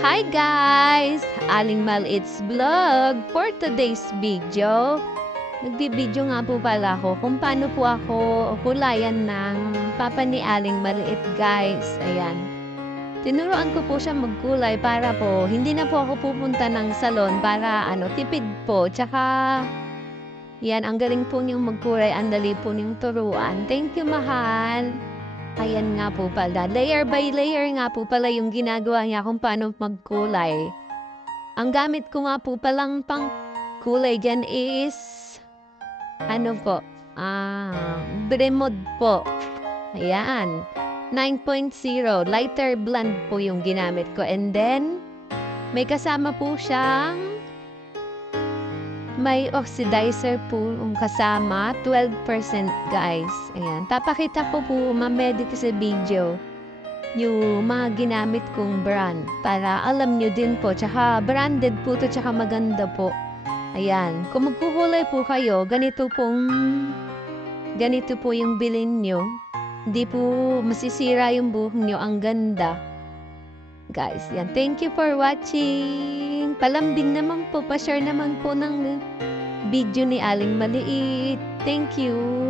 Hi guys! Aling Maliits Vlog for today's video. Nagbibideo nga po pala ako kung paano po ako hulayan ng papa ni Aling Maliit guys. Ayan. Tinuruan ko po siya magkulay para po hindi na po ako pupunta ng salon para tipid po. Tsaka yan, ang galing po niyong magkulay, ang dali po niyong turuan. Thank you, mahal! Ayan nga po pala, layer by layer nga po pala yung ginagawa niya kung paano magkulay. Ang gamit ko nga po palang pang kulay dyan is, Bremod po. Ayan, 9.0, lighter blend po yung ginamit ko. And then, may kasama po siyang may oxidizer po kasama, 12% guys. Ayan. Papakita ko po mamedi sa video yung mga ginamit kong brand para alam nyo din po. Tsaka branded po to, tsaka maganda po. Ayan. Kung magkukulay po kayo, ganito po yung bilin nyo. Hindi po masisira yung buhok nyo. Ang ganda. Guys, yan. Thank you for watching. Palambing naman po. Pa-share naman po ng video ni Aling Maliit. Thank you.